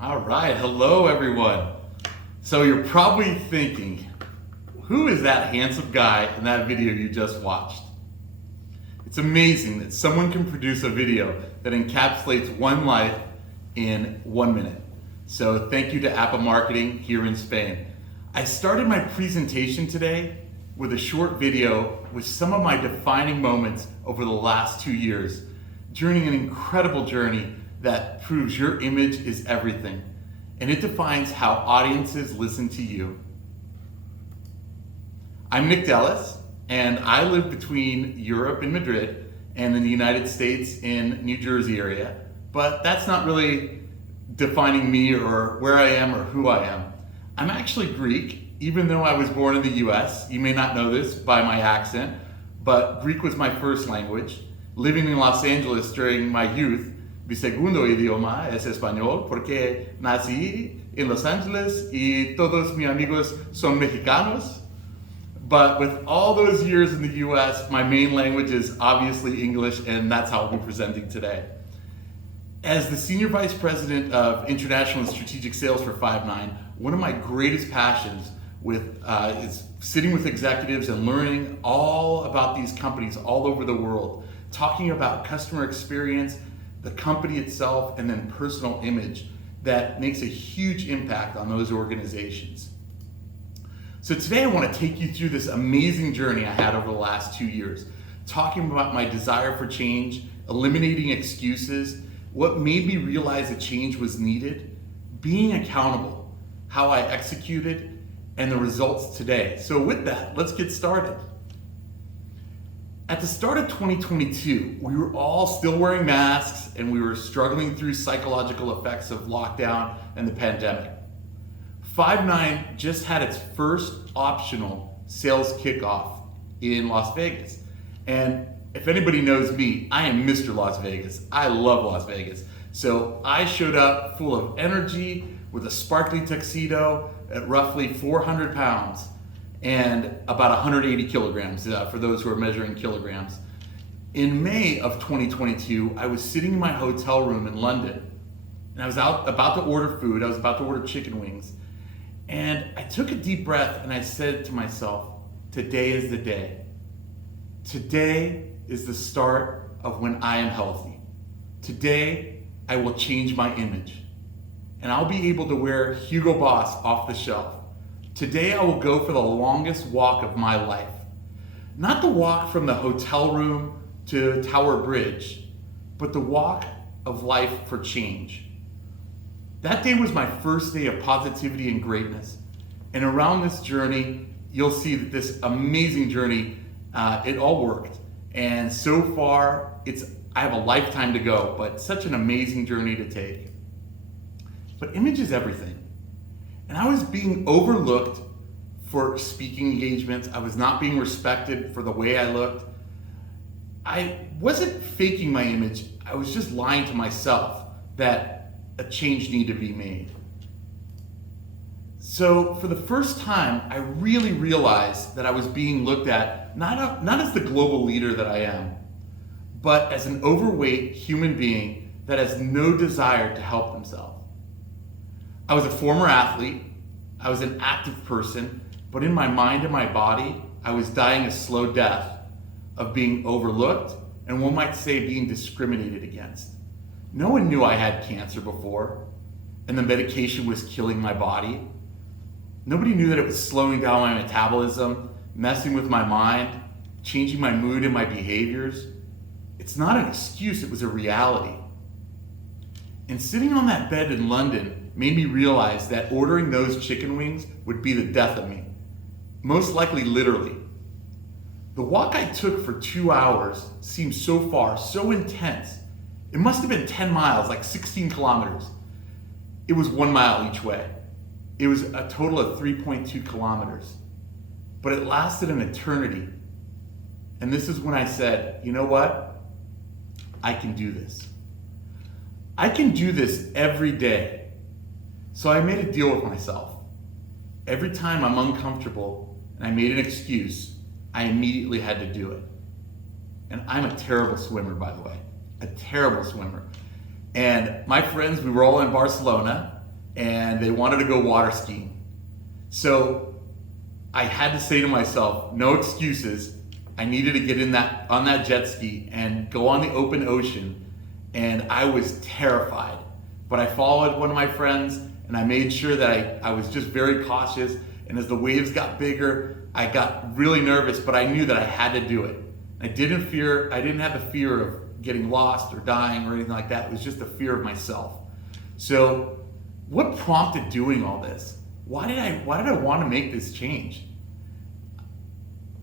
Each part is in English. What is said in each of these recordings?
All right, hello everyone. So you're probably thinking, who is that handsome guy in that video you just watched? It's amazing that someone can produce a video that encapsulates one life in 1 minute. So thank you to Apple Marketing here in Spain. I started my presentation today with a short video with some of my defining moments over the last 2 years during an incredible journey that proves your image is everything, and it defines how audiences listen to you. I'm Nick Dellis, and I live between Europe in Madrid and in the United States in New Jersey area, but that's not really defining me or where I am or who I am. I'm actually Greek, even though I was born in the US. You may not know this by my accent, but Greek was my first language. Living in Los Angeles during my youth, mi segundo idioma es español porque nací en Los Angeles y todos mis amigos son mexicanos. But with all those years in the US, my main language is obviously English, and that's how I'll be presenting today. As the Senior Vice President of International and Strategic Sales for Five9, one of my greatest passions is sitting with executives and learning all about these companies all over the world, talking about customer experience, the company itself, and then personal image that makes a huge impact on those organizations. So today I want to take you through this amazing journey I had over the last 2 years, talking about my desire for change, eliminating excuses, what made me realize a change was needed, being accountable, how I executed, and the results today. So with that, let's get started. At the start of 2022, we were all still wearing masks and we were struggling through psychological effects of lockdown and the pandemic. Five9 just had its first optional sales kickoff in Las Vegas. And if anybody knows me, I am Mr. Las Vegas. I love Las Vegas. So I showed up full of energy with a sparkly tuxedo at roughly 400 pounds. And about 180 kilograms for those who are measuring kilograms. In May of 2022, I was sitting in my hotel room in London, and I was out about to order food. I was about to order chicken wings, and I took a deep breath and I said to myself, today is the day. Today is the start of when I am healthy. Today, I will change my image, and I'll be able to wear Hugo Boss off the shelf. Today I will go for the longest walk of my life. Not the walk from the hotel room to Tower Bridge, but the walk of life for change. That day was my first day of positivity and greatness. And around this journey, you'll see that this amazing journey, it all worked. And so far, I have a lifetime to go, but such an amazing journey to take. But image is everything. And I was being overlooked for speaking engagements. I was not being respected for the way I looked. I wasn't faking my image. I was just lying to myself that a change needed to be made. So for the first time, I really realized that I was being looked at not as the global leader that I am, but as an overweight human being that has no desire to help himself. I was a former athlete, I was an active person, but in my mind and my body, I was dying a slow death of being overlooked and one might say being discriminated against. No one knew I had cancer before and the medication was killing my body. Nobody knew that it was slowing down my metabolism, messing with my mind, changing my mood and my behaviors. It's not an excuse, it was a reality. And sitting on that bed in London made me realize that ordering those chicken wings would be the death of me. Most likely literally. The walk I took for 2 hours seemed so far, so intense. It must have been 10 miles, like 16 kilometers. It was 1 mile each way. It was a total of 3.2 kilometers. But it lasted an eternity. And this is when I said, you know what? I can do this. I can do this every day. So I made a deal with myself. Every time I'm uncomfortable and I made an excuse, I immediately had to do it. And I'm a terrible swimmer, by the way, a terrible swimmer. And my friends, we were all in Barcelona and they wanted to go water skiing. So I had to say to myself, no excuses. I needed to get on that jet ski and go on the open ocean, and I was terrified. But I followed one of my friends, and I made sure that I was just very cautious, and as the waves got bigger, I got really nervous, but I knew that I had to do it. I didn't have the fear of getting lost or dying or anything like that. It was just the fear of myself. So what prompted doing all this? Why did I want to make this change?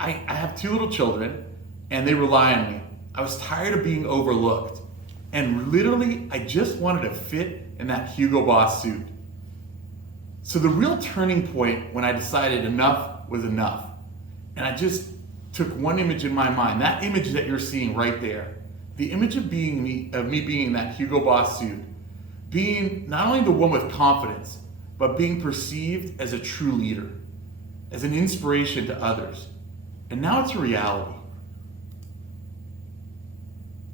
I have 2 little children, and they rely on me. I was tired of being overlooked, and literally I just wanted to fit in that Hugo Boss suit. So the real turning point when I decided enough was enough, and I just took one image in my mind, that image that you're seeing right there, the image of me being in that Hugo Boss suit, being not only the one with confidence, but being perceived as a true leader, as an inspiration to others. And now it's a reality.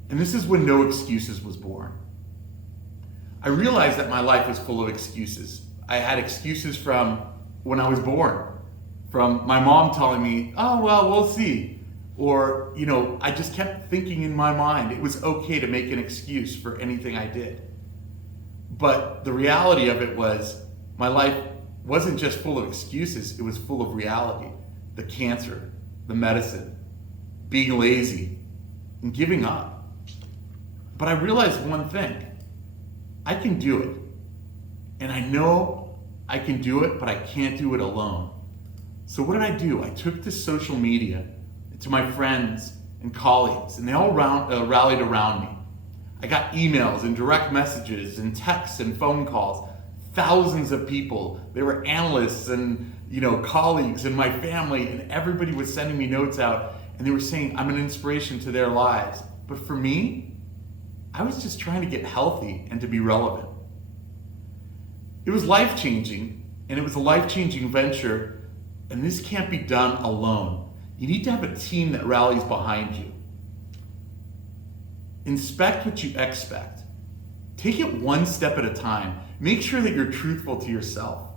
And this is when No Excuses was born. I realized that my life was full of excuses. I had excuses from when I was born, from my mom telling me, oh, well, we'll see. Or, I just kept thinking in my mind it was okay to make an excuse for anything I did. But the reality of it was my life wasn't just full of excuses, it was full of reality. The cancer, the medicine, being lazy, and giving up. But I realized one thing, I can do it. And I know I can do it, but I can't do it alone. So what did I do? I took to social media, to my friends and colleagues, and they all rallied around me. I got emails and direct messages and texts and phone calls. Thousands of people. They were analysts and colleagues and my family, and everybody was sending me notes out, and they were saying I'm an inspiration to their lives. But for me, I was just trying to get healthy and to be relevant. It was life-changing, and it was a life-changing venture, and this can't be done alone. You need to have a team that rallies behind you. Inspect what you expect. Take it one step at a time. Make sure that you're truthful to yourself.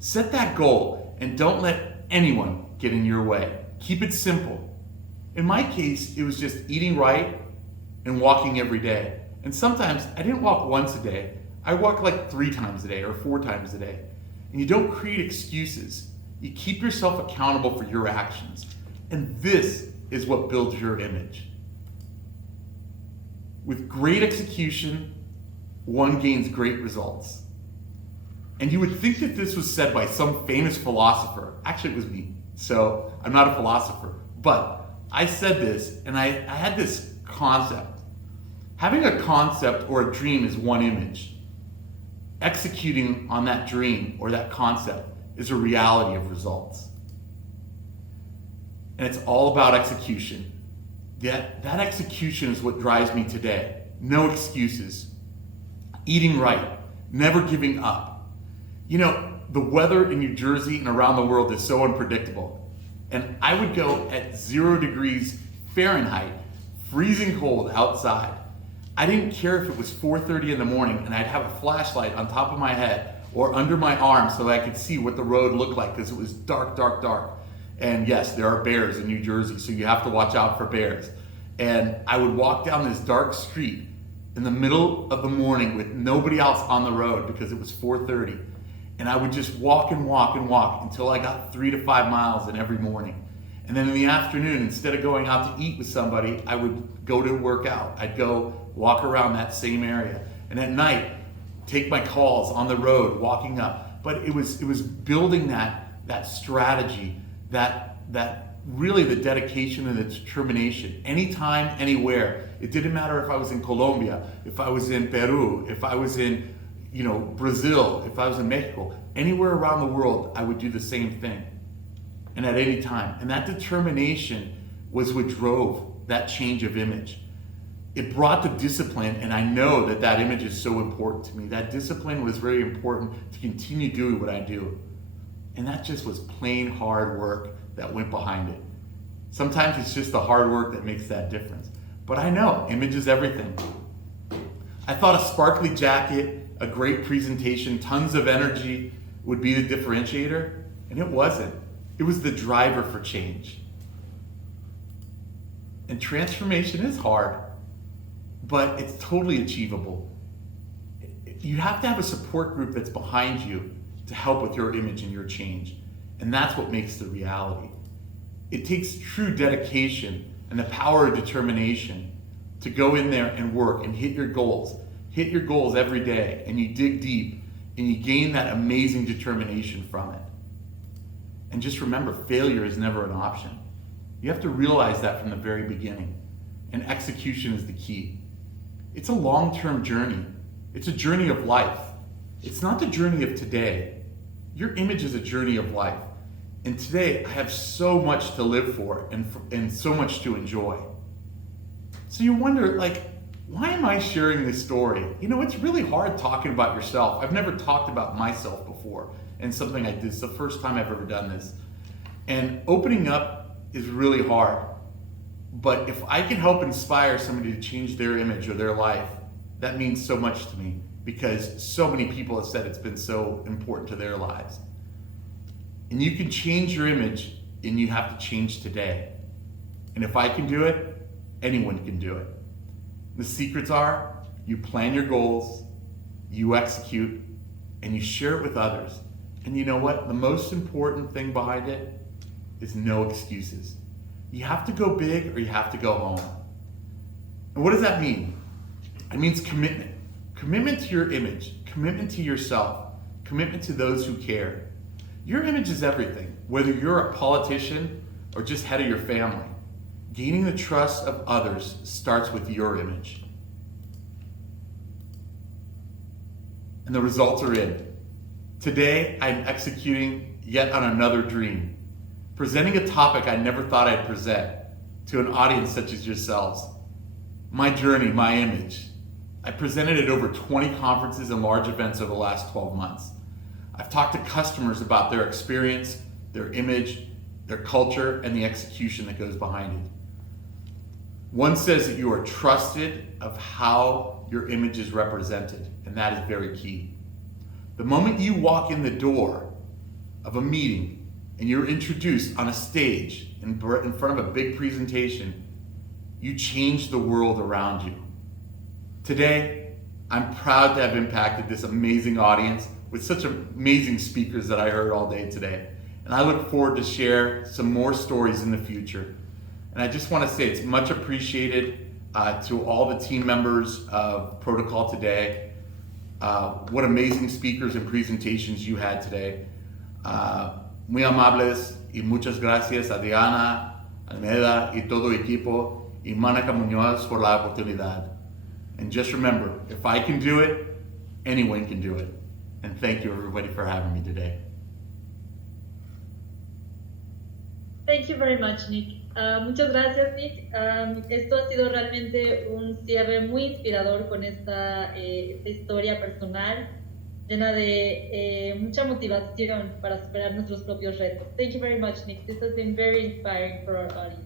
Set that goal and don't let anyone get in your way. Keep it simple. In my case, it was just eating right and walking every day. And sometimes I didn't walk once a day. I walked like 3 times a day or 4 times a day. And you don't create excuses. You keep yourself accountable for your actions. And this is what builds your image. With great execution, one gains great results. And you would think that this was said by some famous philosopher. Actually, it was me. So I'm not a philosopher. But I said this, and I had this concept. Having a concept or a dream is one image. Executing on that dream or that concept is a reality of results. And it's all about execution. That execution is what drives me today. No excuses. Eating right. Never giving up. The weather in New Jersey and around the world is so unpredictable. And I would go at 0 degrees Fahrenheit, freezing cold outside. I didn't care if it was 4:30 in the morning and I'd have a flashlight on top of my head or under my arm so I could see what the road looked like because it was dark, dark, dark. And yes, there are bears in New Jersey, so you have to watch out for bears. And I would walk down this dark street in the middle of the morning with nobody else on the road because it was 4:30. And I would just walk and walk and walk until I got 3 to 5 miles in every morning. And then in the afternoon, instead of going out to eat with somebody, I would go to work out. I'd go walk around that same area. And at night, take my calls on the road, walking up. But it was building that strategy, that really the dedication and the determination. Anytime, anywhere. It didn't matter if I was in Colombia, if I was in Peru, if I was in Brazil, if I was in Mexico, anywhere around the world, I would do the same thing. And at any time. And that determination was what drove that change of image. It brought the discipline, and I know that image is so important to me. That discipline was very important to continue doing what I do. And that just was plain hard work that went behind it. Sometimes it's just the hard work that makes that difference. But I know, image is everything. I thought a sparkly jacket, a great presentation, tons of energy would be the differentiator, and it wasn't. It was the driver for change. And transformation is hard, but it's totally achievable. You have to have a support group that's behind you to help with your image and your change. And that's what makes the reality. It takes true dedication and the power of determination to go in there and work and hit your goals. Hit your goals every day, and you dig deep and you gain that amazing determination from it. And just remember, failure is never an option. You have to realize that from the very beginning. And execution is the key. It's a long-term journey. It's a journey of life. It's not the journey of today. Your image is a journey of life. And today, I have so much to live for and so much to enjoy. So you wonder, why am I sharing this story? It's really hard talking about yourself. I've never talked about myself before, and something I did. It's the first time I've ever done this. And opening up is really hard. But if I can help inspire somebody to change their image or their life, that means so much to me, because so many people have said it's been so important to their lives. And you can change your image, and you have to change today. And if I can do it, anyone can do it. The secrets are, you plan your goals, you execute, and you share it with others. And you know what? The most important thing behind it is no excuses. You have to go big or you have to go home. And what does that mean? It means commitment. Commitment to your image, commitment to yourself, commitment to those who care. Your image is everything, whether you're a politician or just head of your family. Gaining the trust of others starts with your image. And the results are in. Today, I'm executing yet on another dream, presenting a topic I never thought I'd present to an audience such as yourselves. My journey, my image. I presented at over 20 conferences and large events over the last 12 months. I've talked to customers about their experience, their image, their culture, and the execution that goes behind it. One says that you are trusted of how your image is represented, and that is very key. The moment you walk in the door of a meeting and you're introduced on a stage in front of a big presentation, you change the world around you. Today, I'm proud to have impacted this amazing audience with such amazing speakers that I heard all day today. And I look forward to share some more stories in the future. And I just want to say it's much appreciated to all the team members of Protocol today. What amazing speakers and presentations you had today. Muy amables y muchas gracias a Diana, Almeida y todo equipo y Mónica Muñoz por la oportunidad. And just remember, if I can do it, anyone can do it. And thank you everybody for having me today. Thank you very much, Nick. Muchas gracias, Nick. Esto ha sido realmente un cierre muy inspirador con esta historia personal llena de mucha motivación para superar nuestros propios retos. Thank you very much, Nick. This has been very inspiring for our audience.